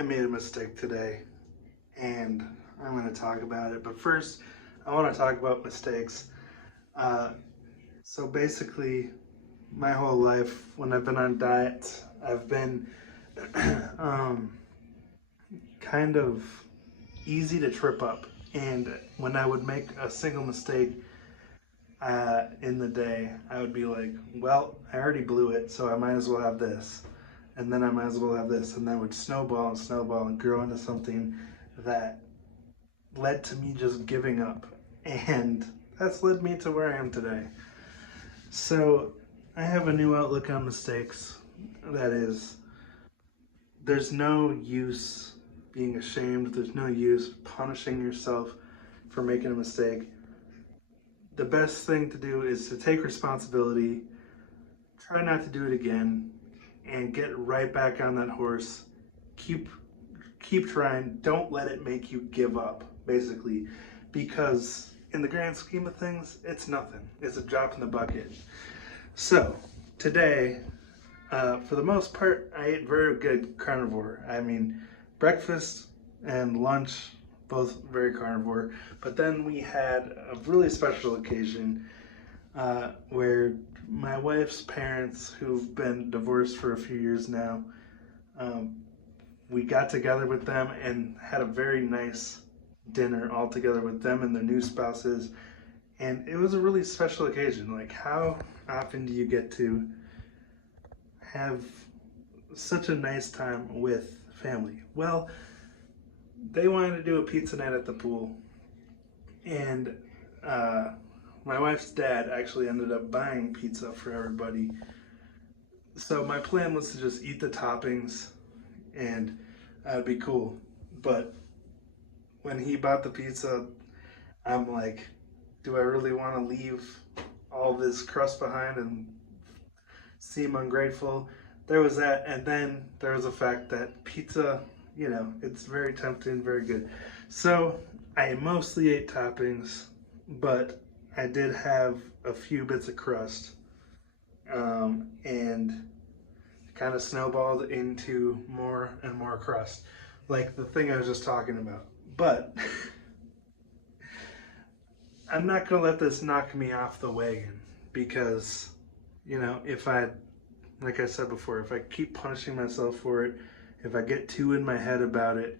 I made a mistake today and I'm going to talk about it. But first, I want to talk about mistakes. Uh, so basically, my whole life, when I've been on diets, I've been um, kind of easy to trip up. And when I would make a single mistake in the day, I would be like, well, I already blew it, so I might as well have this. And then I might as well have this. And that would snowball and grow into something that led to me just giving up. And that's led me to where I am today. So I have a new outlook on mistakes. That is, there's no use being ashamed, there's no use punishing yourself for making a mistake. The best thing to do is to take responsibility, try not to do it again, and get right back on that horse. Keep trying. Don't let it make you give up, basically, because in the grand scheme of things, it's nothing. It's a drop in the bucket. So today, for the most part, I ate very good carnivore. I mean, breakfast and lunch, both very carnivore. But then we had a really special occasion where my wife's parents, who've been divorced for a few years now, we got together with them and had a very nice dinner all together with them and their new spouses. And it was a really special occasion. Like, how often do you get to have such a nice time with family? Well, they wanted to do a pizza night at the pool, and my wife's dad actually ended up buying pizza for everybody. So my plan was to just eat the toppings and that'd be cool. But when he bought the pizza, I'm like, do I really want to leave all this crust behind and seem ungrateful? There was that, and then there was the fact that pizza, it's very tempting, very good. So I mostly ate toppings, but I did have a few bits of crust, and kind of snowballed into more and more crust, like the thing I was just talking about. But I'm not going to let this knock me off the wagon because, if like I said before, if I keep punishing myself for it, if I get too in my head about it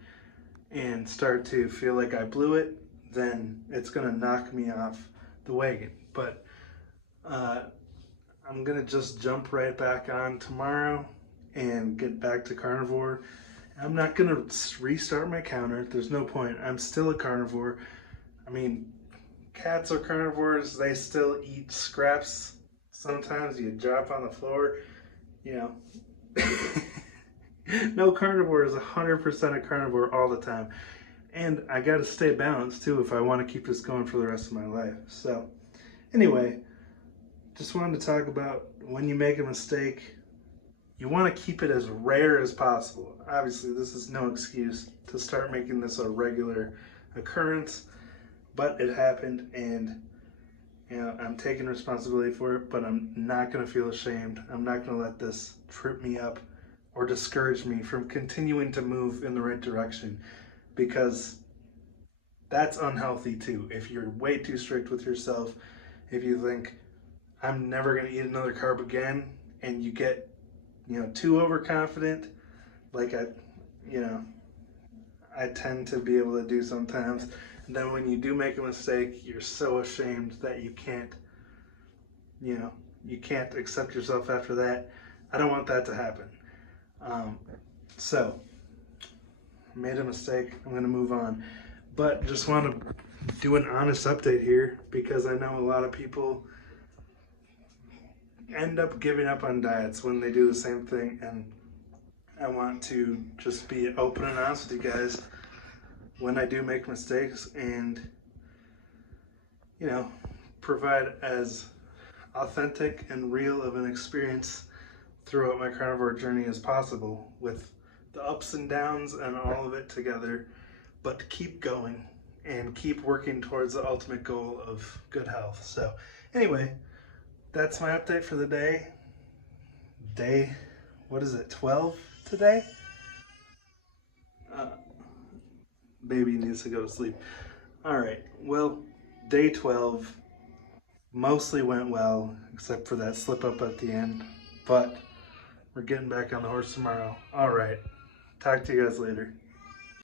and start to feel like I blew it, then it's going to knock me off the wagon. But I'm going to just jump right back on tomorrow and get back to carnivore. I'm not going to restart my counter. There's no point. I'm still a carnivore. I mean, cats are carnivores. They still eat scraps. Sometimes you drop on the floor, No carnivore is 100% a carnivore all the time. And I got to stay balanced too if I want to keep this going for the rest of my life. So anyway, just wanted to talk about when you make a mistake, you want to keep it as rare as possible. Obviously, this is no excuse to start making this a regular occurrence, but it happened, and I'm taking responsibility for it, but I'm not going to feel ashamed. I'm not going to let this trip me up or discourage me from continuing to move in the right direction, because that's unhealthy too. If you're way too strict with yourself, if you think, I'm never going to eat another carb again, and you get, too overconfident, like I tend to be able to do sometimes. And then when you do make a mistake, you're so ashamed that you can't accept yourself after that. I don't want that to happen. So, made a mistake, I'm going to move on. But just want to do an honest update here, because I know a lot of people end up giving up on diets when they do the same thing, and I want to just be open and honest with you guys when I do make mistakes, and provide as authentic and real of an experience throughout my carnivore journey as possible, with the ups and downs and all of it together, but keep going and keep working towards the ultimate goal of good health. So anyway, that's my update for the day. What is it, 12 today? baby needs to go to sleep. All right, well, day 12 mostly went well, except for that slip up at the end. But we're getting back on the horse tomorrow. All right, talk to you guys later.